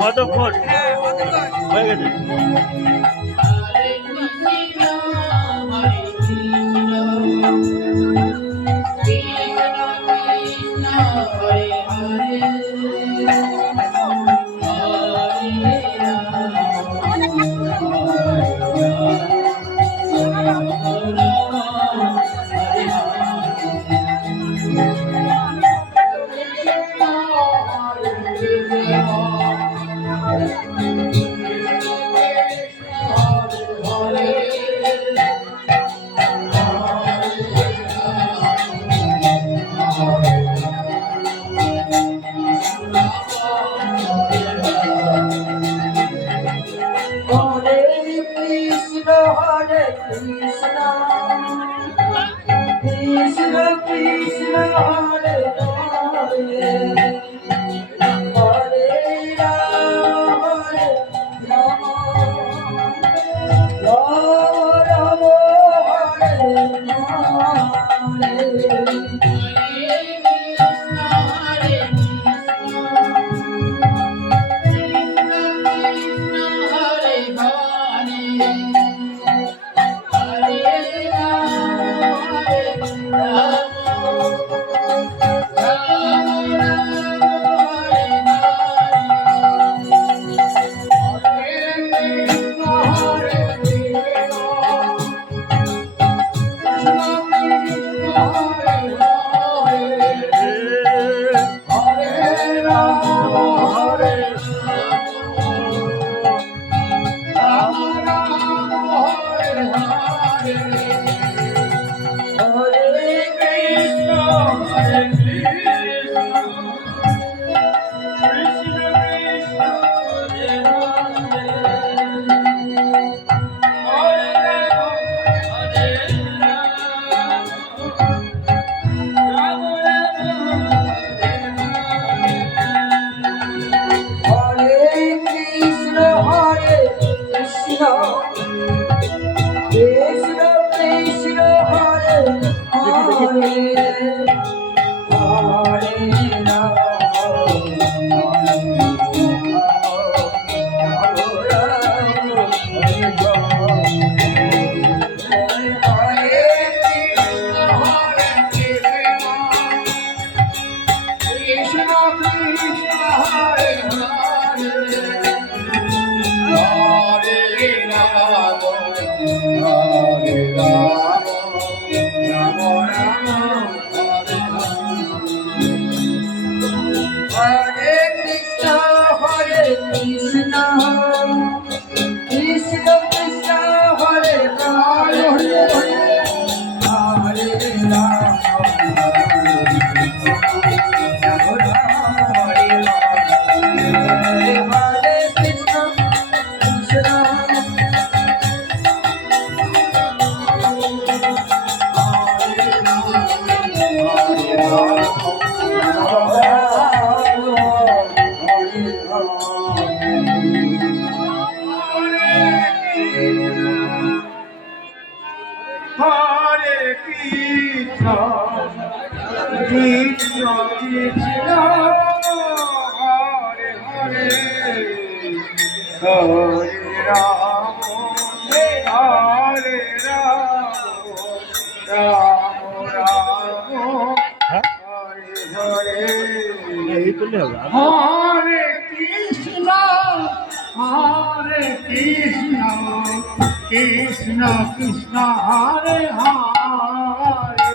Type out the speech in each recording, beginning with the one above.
মদকর হয়ে গেছে। Hare Rama, Rama Rama. Krishna Krishna Hare Hare Hare Ram হরে Ram Ram Ram Hare Hare Hare Krishna Krishna Krishna Hare Hare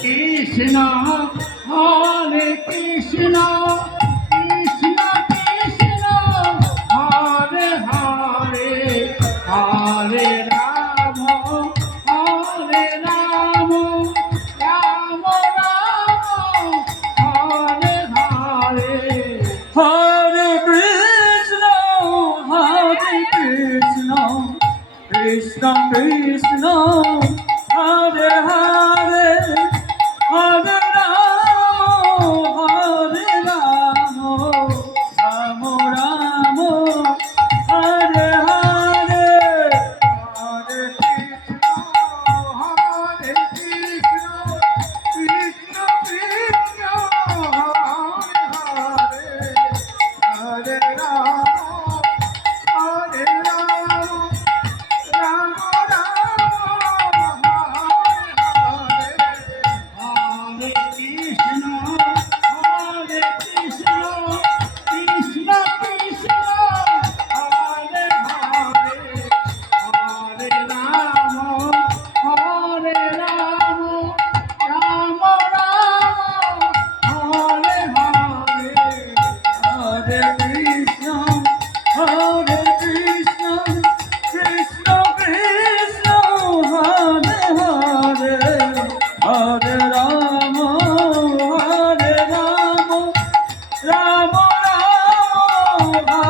Krishna, Hare Krishna, Krishna Krishna, Hare Hare, Hare Rama, Hare Rama, Rama Rama, Hare Hare, Hare Krishna, Krishna Krishna, Hare Hare. Hare Rama, Rama Rama, Hare Hare, Hare Krishna, Krishna Krishna, Hare Hare, Hare Rama, Hare Rama, Rama Rama, Hare Krishna, Krishna Krishna, Hare Hare, Hare Rama, Hare Rama, Rama Rama, Hare Hare, Hare Krishna, Krishna Krishna, Hare Hare, Hare Rama, Hare Rama, Rama Rama, Hare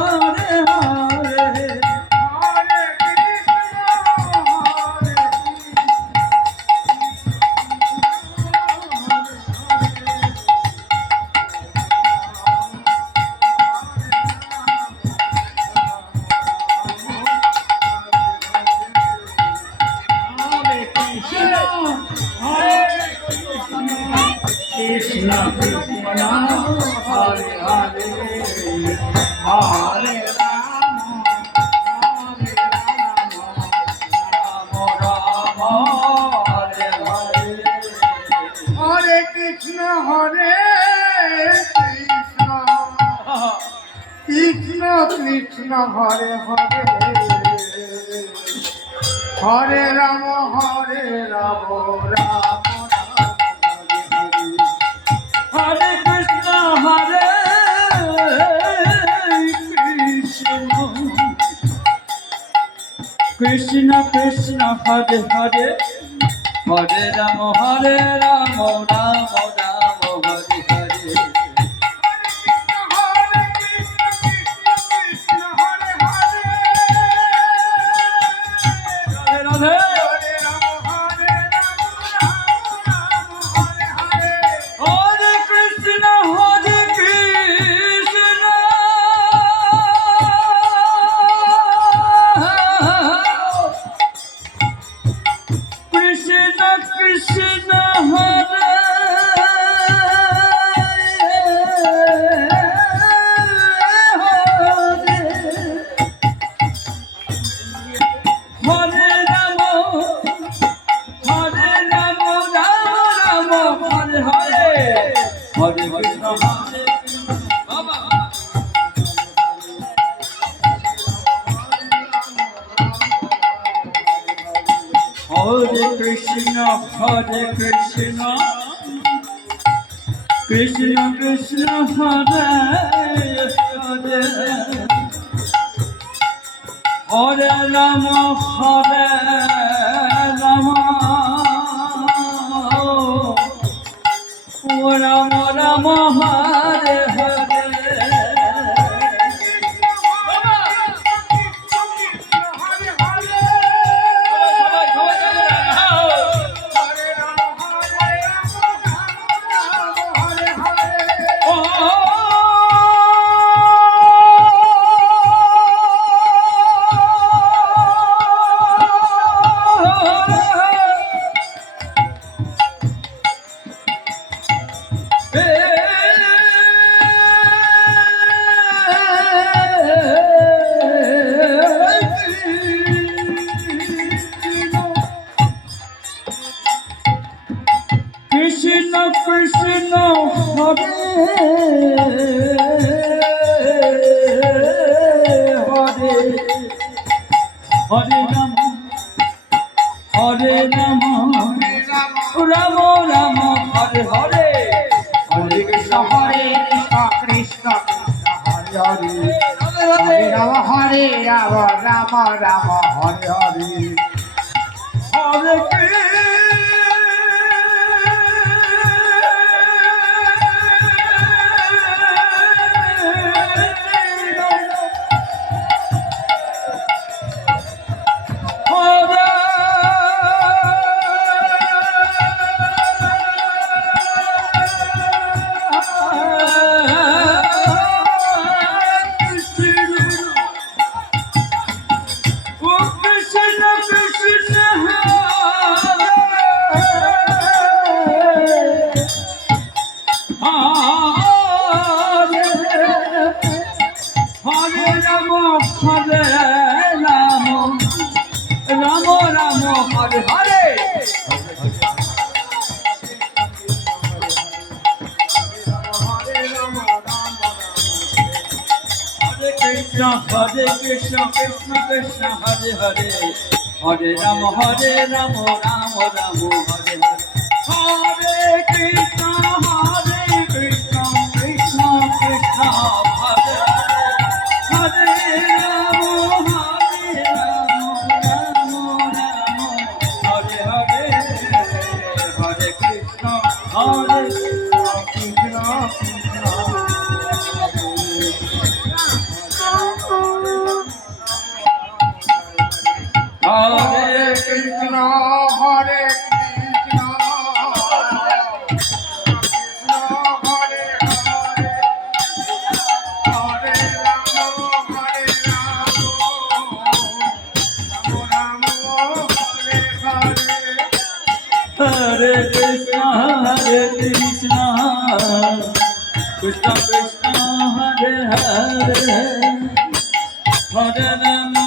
Hare, Hare Krishna Krishna, Hare Hare, Hare Rama, Hare Rama, Rama Rama, Hare Hare, Hare Krishna, Krishna Krishna, Hare Hare, Hare Rama, Hare Rama, Rama Hare Krishna, Hare Krishna, Krishna Hare Hare, Hare Rama, Hare Rama, Rama Rama, Hare Hare. Hare Krishna, Krishna Krishna, Hare Hare, Hare Rama, Hare Rama, Krishna Krishna Hare Hare Hare Ram Ram Ram Hare Hare Hare Krishna হরে Krishna Krishna Hare Hare Hare Ram Ram Ram Hare Hare Hare Hare Krishna, Krishna Krishna, Hare Hare, Hare Rama, Rama Rama, Hare Hare. Hare Krishna, Krishna Krishna, Hare Hare, Hare Rama, Hare Hare, Hare Krishna, Krishna Krishna. Hare Krishna, Hare Krishna, Hare Hare, Hare Rama, Hare Rama, Hare Hare. Hare Krishna, Krishna Krishna, Hare Hare, Hare Rama,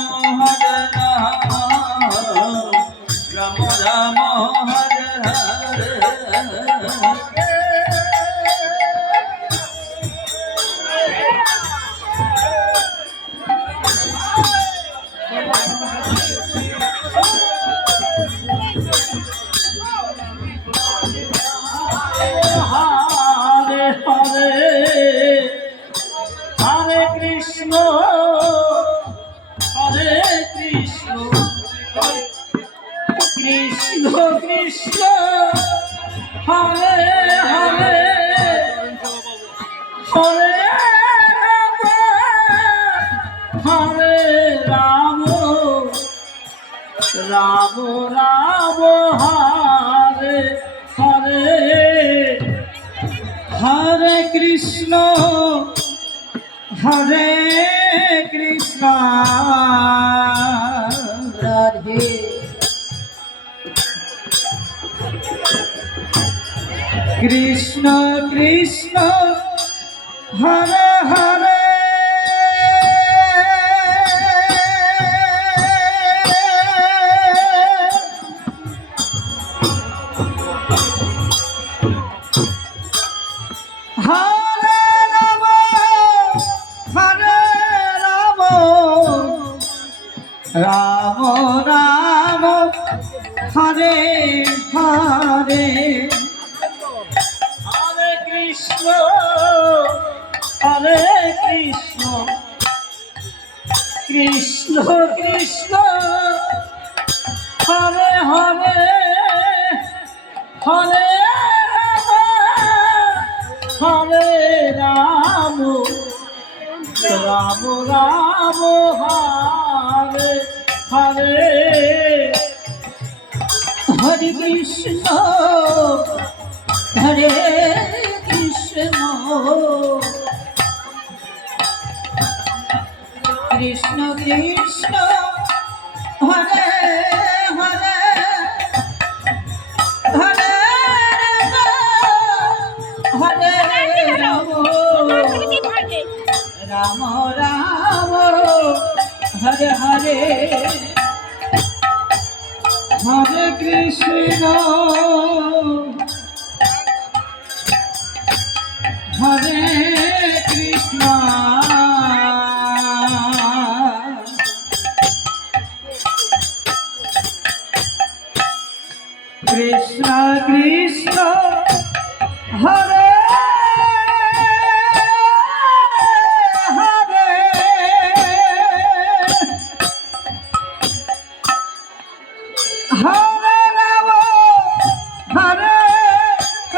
Rama Rama, Hare Hare. Hare Hare, Hare Krishna, Hare Krishna, Krishna Krishna, Hare Hare, Hare Rama, Hare Rama, Rama Rama, Hare Hare. Hare Krishna, Hare Krishna, Radhe Krishna Krishna, Hare Hare, Rama Rama, Hare Hare, Hare Krishna, Hare Krishna, Krishna Krishna, Hare Hare, Hare Rama, Hare Rama, Rama Rama, Hare Hare. Hare Krishna, Hare Krishna, Krishna Krishna, Hare Hare, Krishna হরে কৃষ্ণ কৃষ্ণ কৃষ্ণ হরে হরে হরে রাম হরে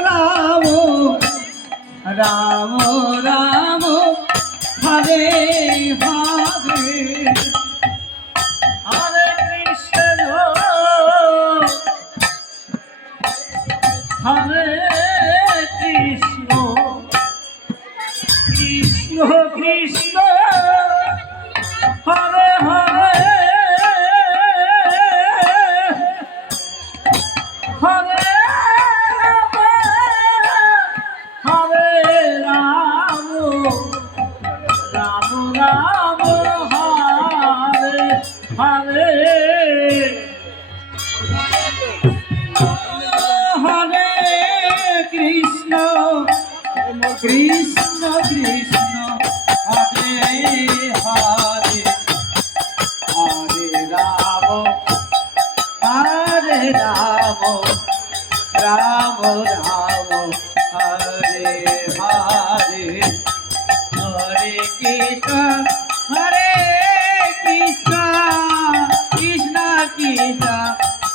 রাম রাম রাম হরে হরে হরে কৃষ্ণ হরে কৃষ্ণ কৃষ্ণ কৃষ্ণ হরে হরে হরে হরে রাম রাম রাম হরে হরে হরে কৃষ্ণ কৃষ্ণ কৃষ্ণ হরে হরে হরে রাম হরে রাম রাম রাম হরে হরে হরে কৃষ্ণ হরে কৃষ্ণ কৃষ্ণ কৃষ্ণ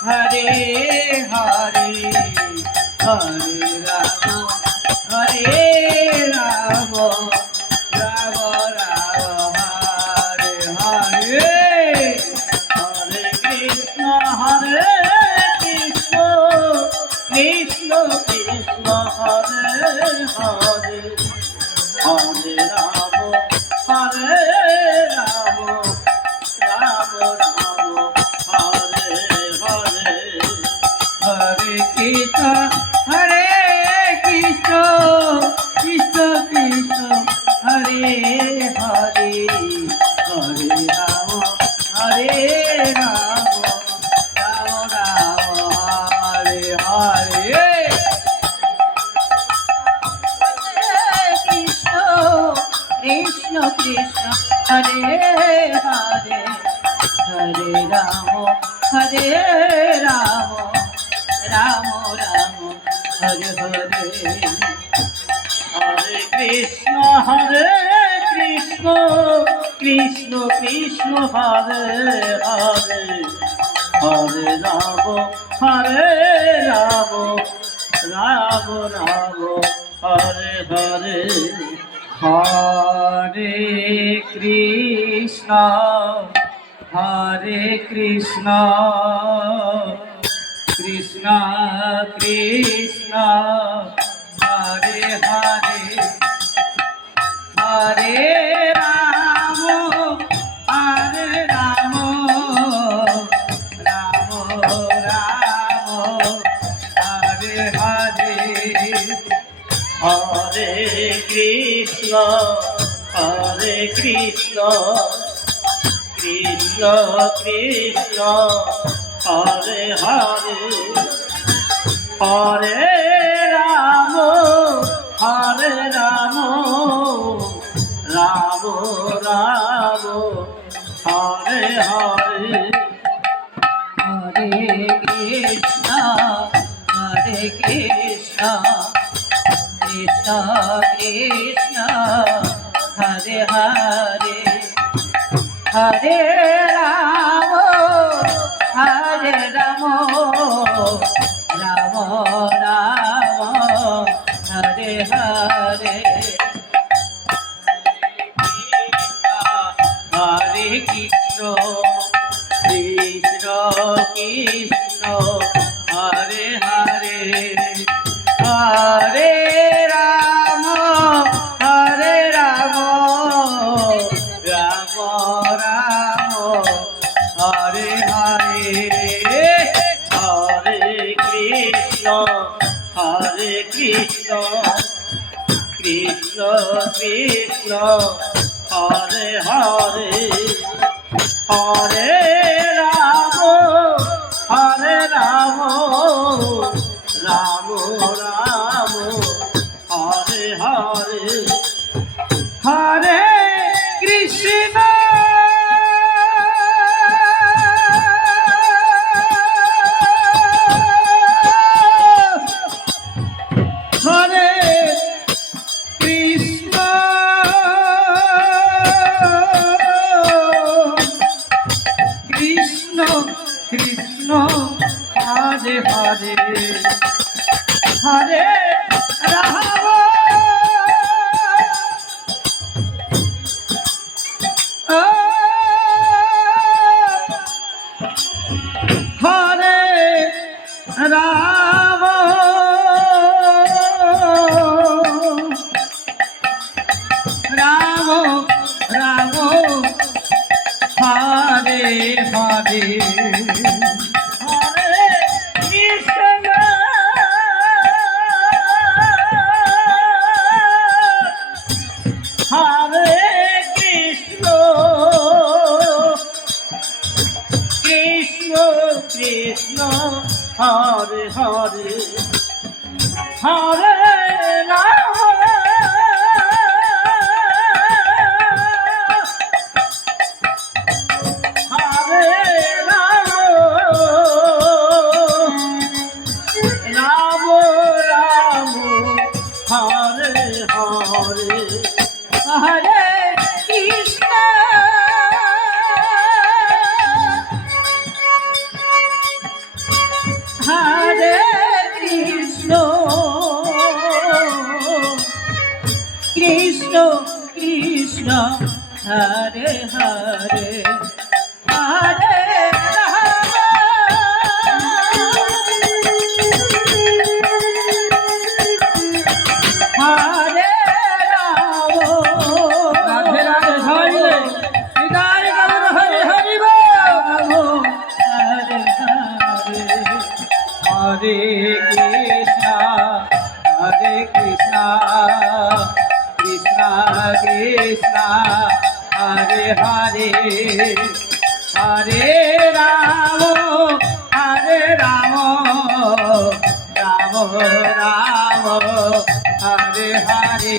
হরে হরে হরে রাম হরে রাম রাম রাম হরে হরে হরে কৃষ্ণ হরে কৃষ্ণ কৃষ্ণ কৃষ্ণ হরে হরে হরে রাম হরে রাম রাম রাম হরে হরে হরে কৃষ্ণ হরে কৃষ্ণ কৃষ্ণ কৃষ্ণ হরে হরে হরে রাম হরে রাম রাম রাম হরে হরে কৃষ্ণ কৃষ্ণ কৃষ্ণ হরে হরে হরে রাম হরে রাম রাম রাম হরে হরে হরে কৃষ্ণ কৃষ্ণ কৃষ্ণ হরে হরে হরে রাম রাম রাম হরে হরে হরে কৃষ্ণ কৃষ্ণ কৃষ্ণ হরে হরে হরে রাম রাম রাম হরে হরে হরে কৃষ্ণ কৃষ্ণ কৃষ্ণ হরে হরে হরে রাম রাম রাম হরে হরে হরে কৃষ্ণ কৃষ্ণ কৃষ্ণ হরে হরে হরে রাম রাম রাম হরে হরে হরে কৃষ্ণ কৃষ্ণ কৃষ্ণ হরে হরে হরে রাম রাম রাম হরে হরে হরে কৃষ্ণ কৃষ্ণ কৃষ্ণ হরে হরে হরে রাম হরে হরে রাম হরে রাম রাম রাম হরে হরে হরে কৃষ্ণ হরে কৃষ্ণ কৃষ্ণ কৃষ্ণ হরে হরে হরে রাম হরে রাম রাম রাম হরে হরে হরে কৃষ্ণ হরে কৃষ্ণ কৃষ্ণ কৃষ্ণ হরে হরে হরে রাম হরে রাম রাধে রাধে সবাই মিলে বিদায় করুন হরে হরি বল হরে হরে হরে কৃষ্ণ হরে কৃষ্ণ কৃষ্ণ কৃষ্ণ হরে হরে হরে রাম হরে রাম রাম রাম হরে হরে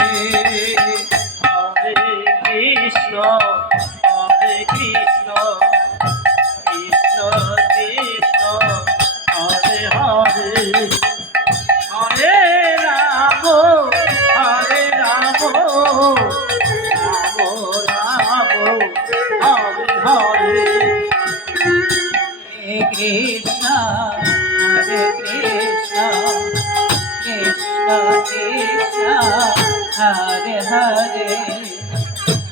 হরে কৃষ্ণ কৃষ্ণ কৃষ্ণ হরে হরে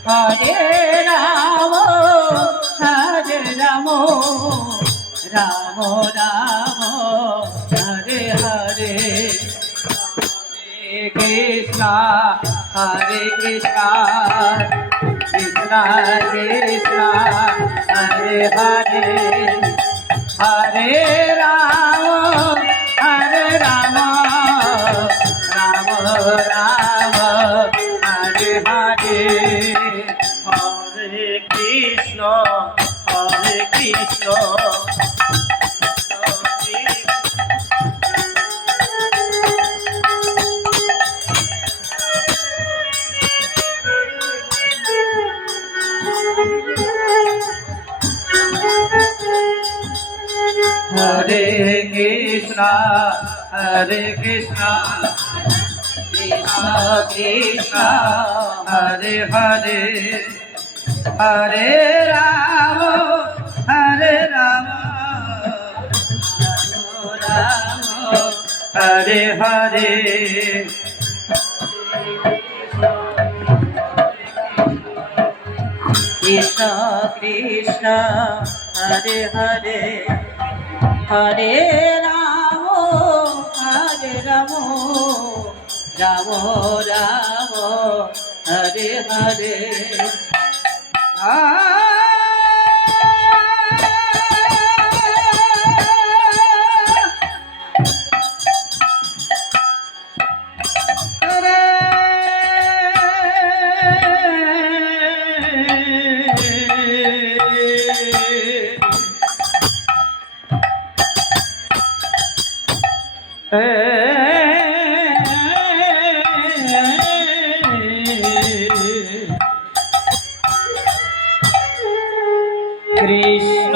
হরে রাম হরে রাম রাম রাম হরে হরে কৃষ্ণ হরে কৃষ্ণ কৃষ্ণ কৃষ্ণ হরে হরে হরে রাম হরে রাম রাম রাম হরে হরে কৃষ্ণ হরে কৃষ্ণ কৃষ্ণ কৃষ্ণ হরে হরে হরে রাম রাম রাম হরে হরে হরে কৃষ্ণ হরে Krishna Krishna Krishna Hare Hare Hare Ram Ram Ram Hare Hare Krishna Krishna Hare Hare Hare Ram Ram Ram Ram Hare Hare Krishna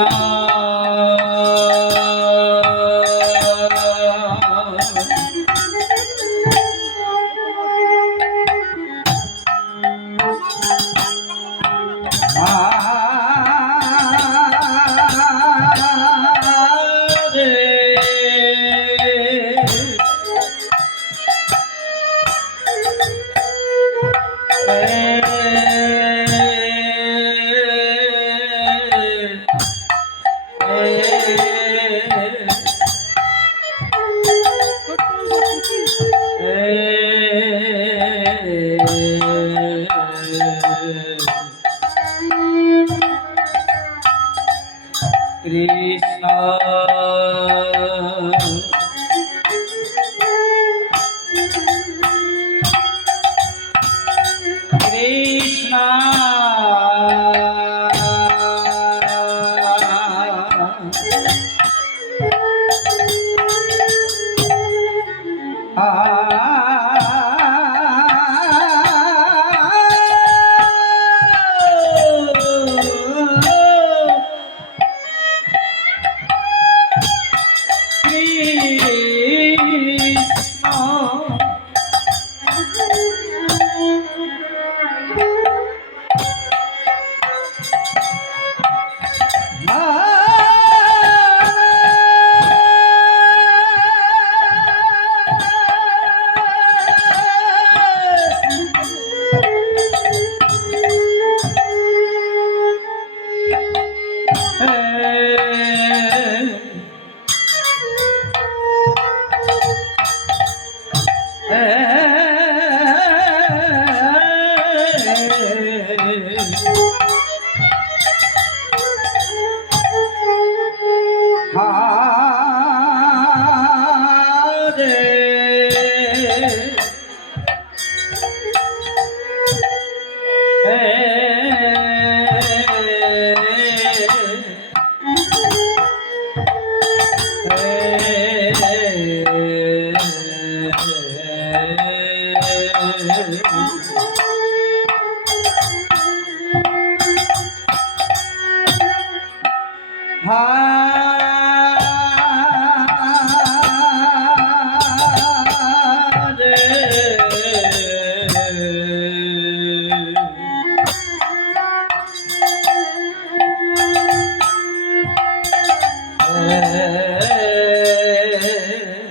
Hey